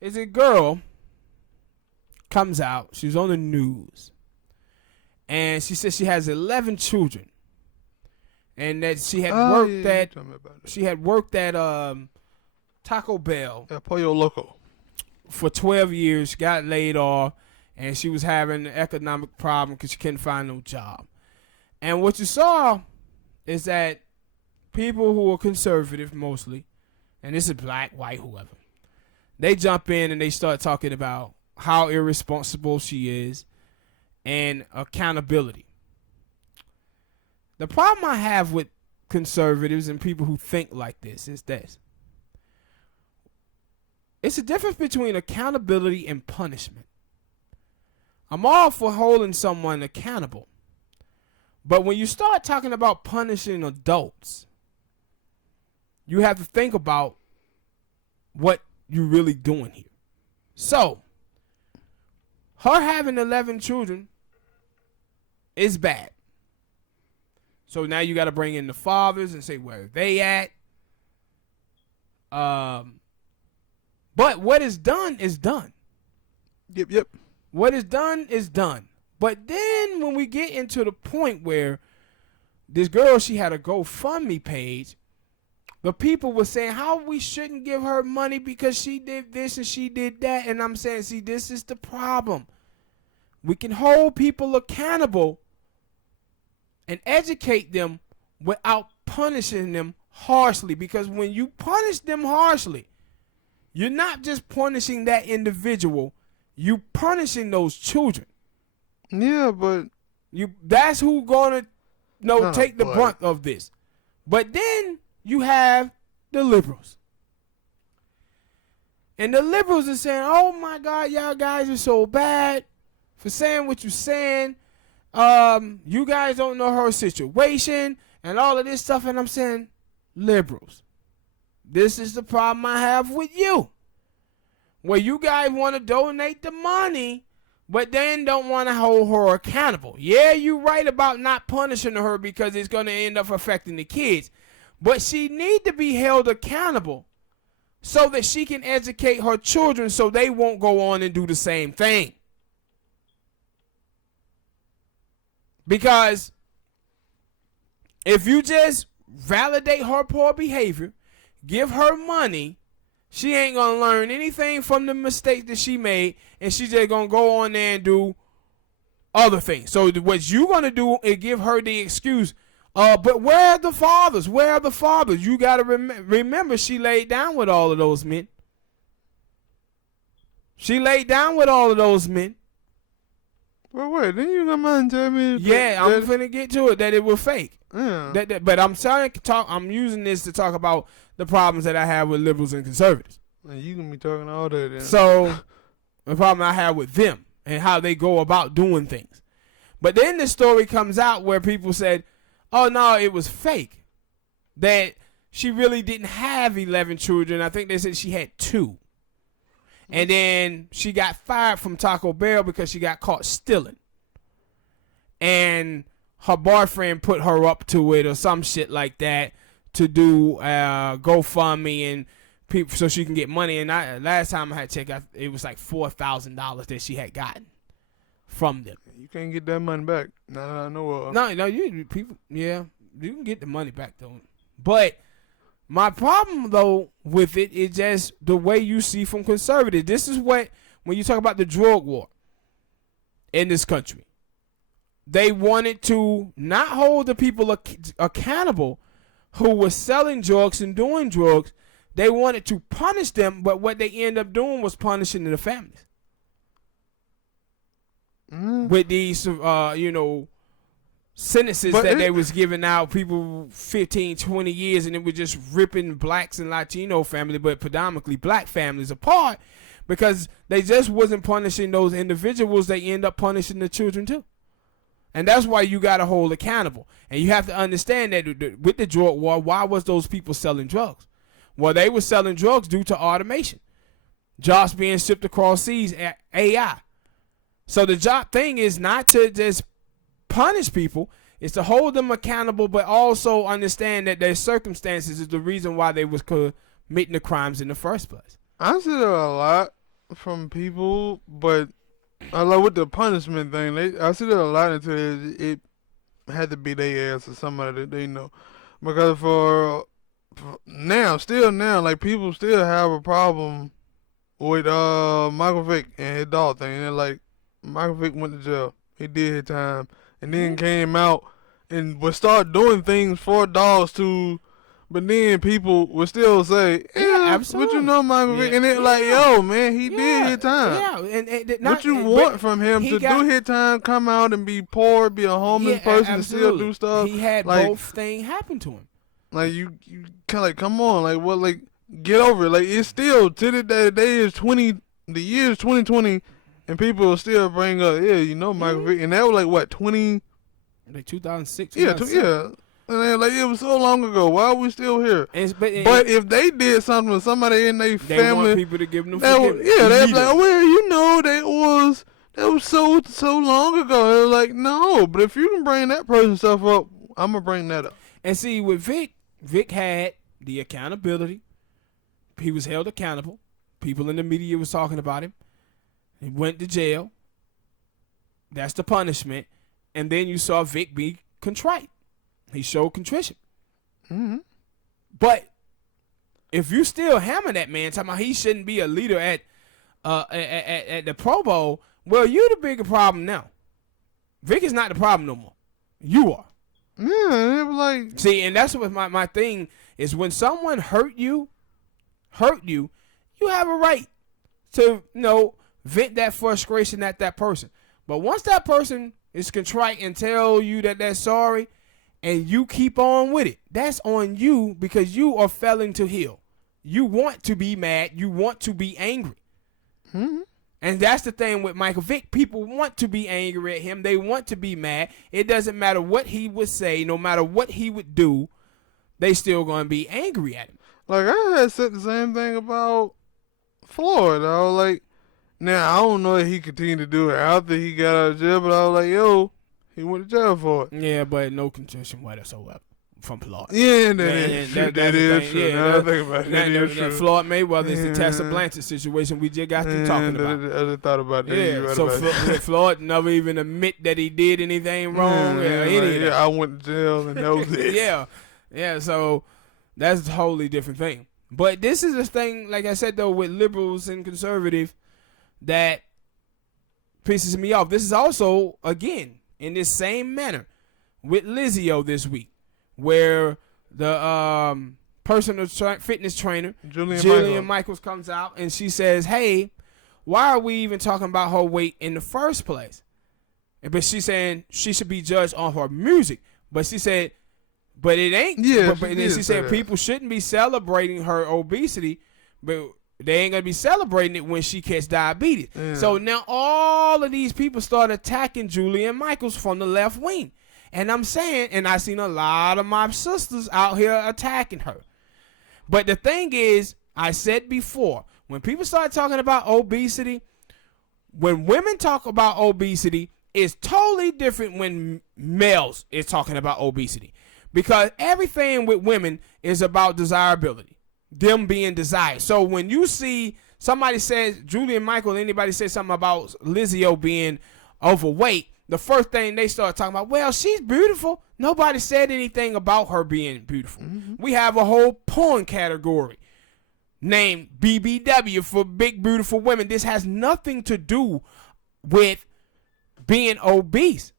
is a girl comes out. She's on the news. And she says she has 11 children. And that she had worked at Taco Bell. Pollo Loco. For 12 years, got laid off, and she was having an economic problem because she couldn't find no job. And what you saw is that people who are conservative mostly, and this is black, white, whoever, they jump in and they start talking about how irresponsible she is and accountability. The problem I have with conservatives and people who think like this is this. It's a difference between accountability and punishment. I'm all for holding someone accountable. But when you start talking about punishing adults, you have to think about what you're really doing here. So, her having 11 children is bad. So now you got to bring in the fathers and say where they at. But what is done is done. Yep. What is done is done. But then when we get into the point where this girl, she had a GoFundMe page, the people were saying how we shouldn't give her money because she did this and she did that. And I'm saying, see, this is the problem. We can hold people accountable and educate them without punishing them harshly. Because when you punish them harshly, you're not just punishing that individual, you punishing those children. Yeah, but that's who gonna take the brunt of this. But then you have the liberals. And the liberals are saying, oh my God, y'all guys are so bad for saying what you're saying. You guys don't know her situation and all of this stuff. And I'm saying, liberals, this is the problem I have with you. Where you guys want to donate the money, but then don't want to hold her accountable. Yeah, you're right about not punishing her because it's going to end up affecting the kids. But she need to be held accountable so that she can educate her children so they won't go on and do the same thing. Because if you just validate her poor behavior, give her money, she ain't going to learn anything from the mistakes that she made, and she's just going to go on there and do other things. So what you going to do is give her the excuse, but where are the fathers? Where are the fathers? You got to remember she laid down with all of those men. She laid down with all of those men. Well, wait, then you don't mind telling me? Yeah, I'm finna get to it, that it was fake. Yeah. But I'm I'm using this to talk about the problems that I have with liberals and conservatives. And you can be talking all that then. So, the problem I have with them and how they go about doing things. But then the story comes out where people said, oh no, it was fake. That she really didn't have 11 children. I think they said she had 2. And then she got fired from Taco Bell because she got caught stealing. And her boyfriend put her up to it or some shit like that to do GoFundMe and people so she can get money. And last time I had checked, it was like $4,000 that she had gotten from them. You can't get that money back. No, I know of. No, you can get the money back though. But my problem, though, with it is just the way you see from conservatives. This is when you talk about the drug war in this country, they wanted to not hold the people accountable who were selling drugs and doing drugs. They wanted to punish them, but what they end up doing was punishing the families. With these, sentences they was giving out, people 15, 20 years, and it was just ripping blacks and Latino family, but predominantly black families apart because they just wasn't punishing those individuals. They end up punishing the children too. And that's why you got to hold accountable. And you have to understand that with the drug war, why was those people selling drugs? Well, they were selling drugs due to automation. Jobs being shipped across seas at AI. So the job thing is not to just punish people, is to hold them accountable, but also understand that their circumstances is the reason why they was committing the crimes in the first place. I see that a lot. from people, but I like with the punishment thing. I see that a lot until it had to be their ass or somebody that they know, because for now, still now, like people still have a problem with Michael Vick and his dog thing. And like Michael Vick went to jail, he did his time, and then came out and would start doing things for dogs too. But then people would still say, yeah, absolutely. But you know Michael Vick. And it's like, yo, man, he did his time. Yeah, and what you want from him to do his time, come out and be poor, be a homeless person, and still do stuff. He had like, both things happen to him. Like, you kind of like, come on, like, what, like, get over it. Like, it's still, to the day is the year is 2020, and people will still bring up, yeah, you know Michael Vick. And that was like, what, 20? Like 2006, Yeah, yeah. And then, like, it was so long ago. Why are we still here? But if they did something with somebody in their family, they want people to give them forgiveness. They'd be like, well, you know, that was so long ago. It was like, no, but if you can bring that person's stuff up, I'm gonna bring that up. And see, with Vic had the accountability. He was held accountable. People in the media was talking about him. He went to jail. That's the punishment. And then you saw Vic be contrite. He showed contrition. Mm-hmm. But if you still hammer that man, talking about he shouldn't be a leader at the Pro Bowl, well, you the bigger problem now. Vic is not the problem no more. You are. Yeah, it was like, see, and that's what my thing is. When someone hurt you, you have a right to vent that frustration at that person. But once that person is contrite and tell you that they're sorry, and you keep on with it, that's on you, because you are failing to heal. You want to be mad. You want to be angry. Mm-hmm. And that's the thing with Michael Vick. People want to be angry at him. They want to be mad. It doesn't matter what he would say, no matter what he would do, they still going to be angry at him. Like, I had said the same thing about Floyd. I was like, now, I don't know if he continued to do it after he got out of jail, but I was like, yo, he went to jail for it. Yeah, but no contrition whatsoever from Floyd. Yeah, that is true. That is true. Yeah, I think about it. That is true. Floyd Mayweather is the Tessa Blanchard situation we just got to talking about. I just thought about that. Yeah, so Floyd never even admit that he did anything wrong. I went to jail and that was it. Yeah, so that's a wholly different thing. But this is the thing, like I said, though, with liberals and conservatives that pisses me off. This is also, again, in this same manner with Lizzo this week, where the personal fitness trainer, Jillian Michaels, comes out and she says, hey, why are we even talking about her weight in the first place? But she's saying she should be judged on her music. But she said, but it ain't. Yeah, but then she said people shouldn't be celebrating her obesity, but they ain't going to be celebrating it when she gets diabetes. Yeah. So now all of these people start attacking Julian Michaels from the left wing. And I'm saying, and I seen a lot of my sisters out here attacking her. But the thing is, I said before, when people start talking about obesity, when women talk about obesity, it's totally different when males is talking about obesity. Because everything with women is about desirability, them being desired. So when you see somebody says, Julian Michael, anybody say something about Lizzo being overweight, the first thing they start talking about, well, she's beautiful. Nobody said anything about her being beautiful. Mm-hmm. We have a whole porn category named BBW for Big Beautiful Women. This has nothing to do with being obese.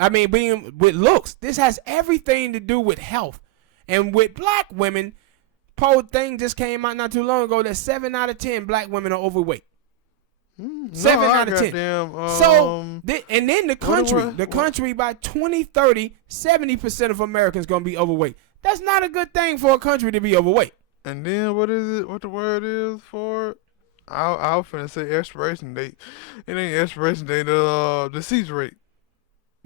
I mean, being with looks. This has everything to do with health. And with black women, poll thing just came out not too long ago that 7 out of 10 black women are overweight. 7 out of 10. And then the country by 2030, 70% of Americans going to be overweight. That's not a good thing for a country to be overweight. And then what is it? What the word is for it? I was finna say expiration date. It ain't expiration date. Disease rate.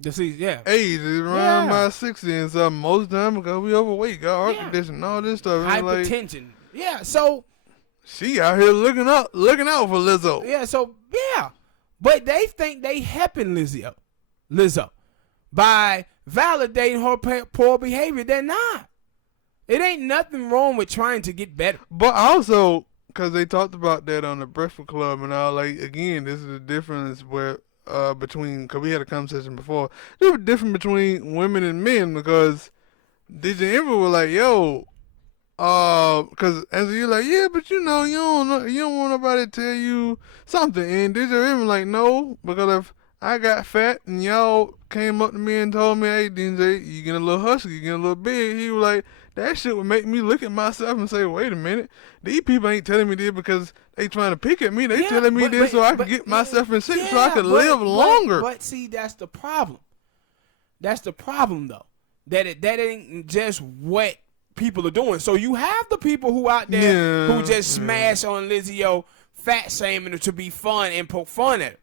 Disease, yeah. Age is around my 60 and something. Most of the time because we overweight, got heart condition, all this stuff. Hypertension. Yeah, so she out here looking out for Lizzo. Yeah, so but they think they helping Lizzo by validating her poor behavior. They're not. It ain't nothing wrong with trying to get better. But also, because they talked about that on the Breakfast Club and all. Like, again, this is the difference where between, because we had a conversation before, there's a difference between women and men, because DJ Envy was like, yo, because as you're like, yeah, but you know, you don't want nobody to tell you something. And DJ Envy like, no, because if I got fat and y'all came up to me and told me, hey, DJ, you getting a little husky, you getting a little big, he was like, that shit would make me look at myself and say, wait a minute, these people ain't telling me this because they trying to pick at me. They telling me this so I can get myself in shape so I can live longer. But see, that's the problem. That's the problem, though. That ain't just what people are doing. So you have the people who out there who just smash on Lizzie-O, fat shaming her to be fun and poke fun at her.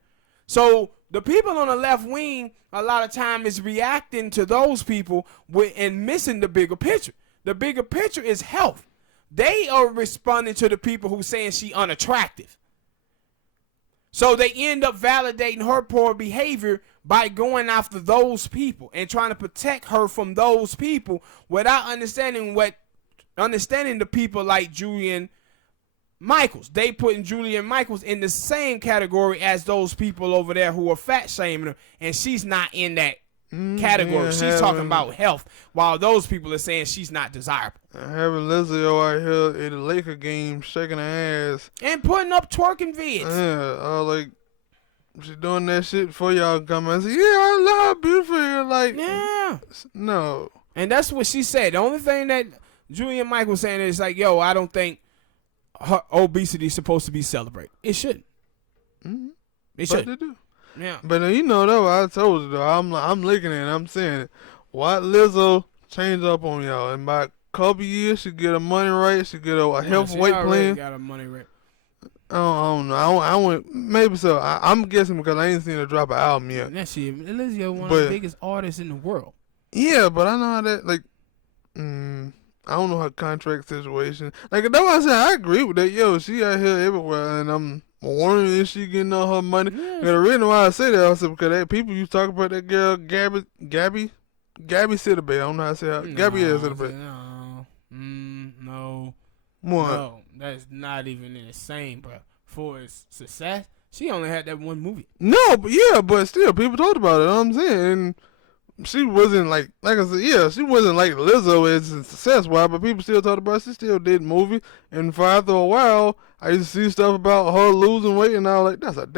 So the people on the left wing a lot of time is reacting to those people and missing the bigger picture. The bigger picture is health. They are responding to the people who saying she unattractive. So they end up validating her poor behavior by going after those people and trying to protect her from those people without understanding the people like Julian Michaels. They putting Julian Michaels in the same category as those people over there who are fat shaming her, and she's not in that category. She's talking about health, while those people are saying she's not desirable. Having Lizzie-O out here at the Laker game shaking her ass and putting up twerking vids. Yeah, like she doing that shit before y'all come and say, yeah, I love how beautiful you're. Like, no. And that's what she said. The only thing that Julian Michaels was saying is like, yo, I don't think her obesity is supposed to be celebrated. It shouldn't. Mm-hmm. It should. But they do. Yeah. But you know, though, I told you, though, I'm looking at it, I'm saying, why Lizzo change up on y'all? In about a couple years, she get her money right, she get a health weight plan. Got her money right. I don't know. I went, maybe so. I'm guessing because I ain't seen her drop an album yet. That shit, Lizzie-O, one of the biggest artists in the world. Yeah, but I know how that, like, I don't know her contract situation. Like, that's why I said I agree with that. Yo, she out here everywhere, and I'm wondering if she getting all her money. Yeah, and the reason why I say that, I said because that people used to talk about that girl, Gabby Sidibe. I don't know how to say her. Gabby Sidibe. No. What? No, that's not even in the same, bro. For its success, she only had that one movie. No, but still, people talked about it. You know what I'm saying? And she wasn't like I said, she wasn't like Lizzo as a success-wise, but people still talked about it. She still did movie. And for after a while, I used to see stuff about her losing weight, and I was like,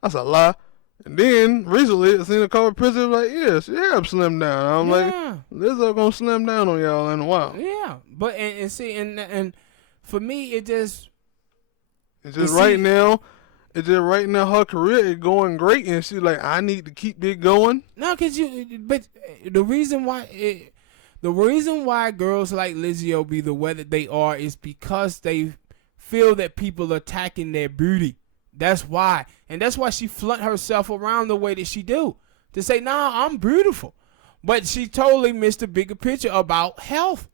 that's a lie. And then recently, I seen a couple of pictures like, yeah, she have slimmed down. I'm like, Lizzo gonna slim down on y'all in a while. Yeah, but and see, and for me, it's just right now, her career is going great, and she's like, I need to keep it going. No, but the reason why girls like Lizzie-O be the way that they are is because they feel that people are attacking their beauty. That's why, and that's why she flaunt herself around the way that she do to say, "Nah, I'm beautiful," but she totally missed the bigger picture about health.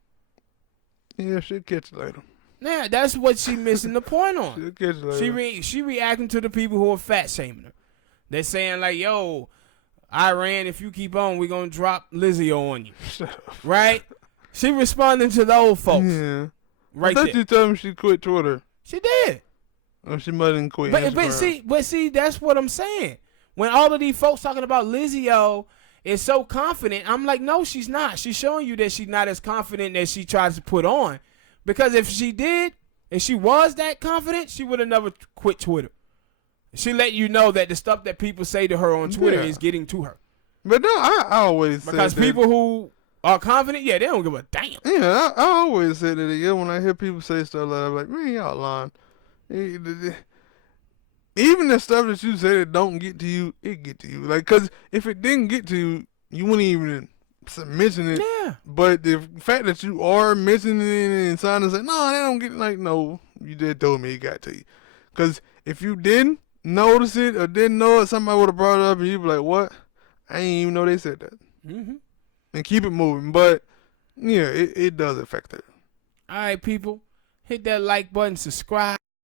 Yeah, she'll catch you later. Yeah, that's what she missing the point on. She'll catch you later. She reacting to the people who are fat shaming her. They're saying like, "Yo, Iran, if you keep on, we're gonna drop Lizzie-O on you." Shut up. Right? She responding to those folks. Yeah. Right I thought you told me she quit Twitter. She did. Oh, she might have quit. But see, that's what I'm saying. When all of these folks talking about Lizzie-O is so confident, I'm like, no, she's not. She's showing you that she's not as confident as she tries to put on. Because if she was that confident, she would have never quit Twitter. She let you know that the stuff that people say to her on Twitter is getting to her. But no, I always say because people who are confident, they don't give a damn. Yeah, I always say that. When I hear people say stuff like that, I'm like, man, y'all lying. Even the stuff that you say that don't get to you, it get to you. Like, because if it didn't get to you, you wouldn't even mention it. Yeah. But the fact that you are mentioning it and signing say, no, they don't get it. Like, no, you just told me it got to you. Because if you didn't notice it or didn't know it, somebody would have brought it up and you'd be like, what? I didn't even know they said that. Mm-hmm. And keep it moving. But, yeah, it does affect it. All right, people. Hit that like button, subscribe.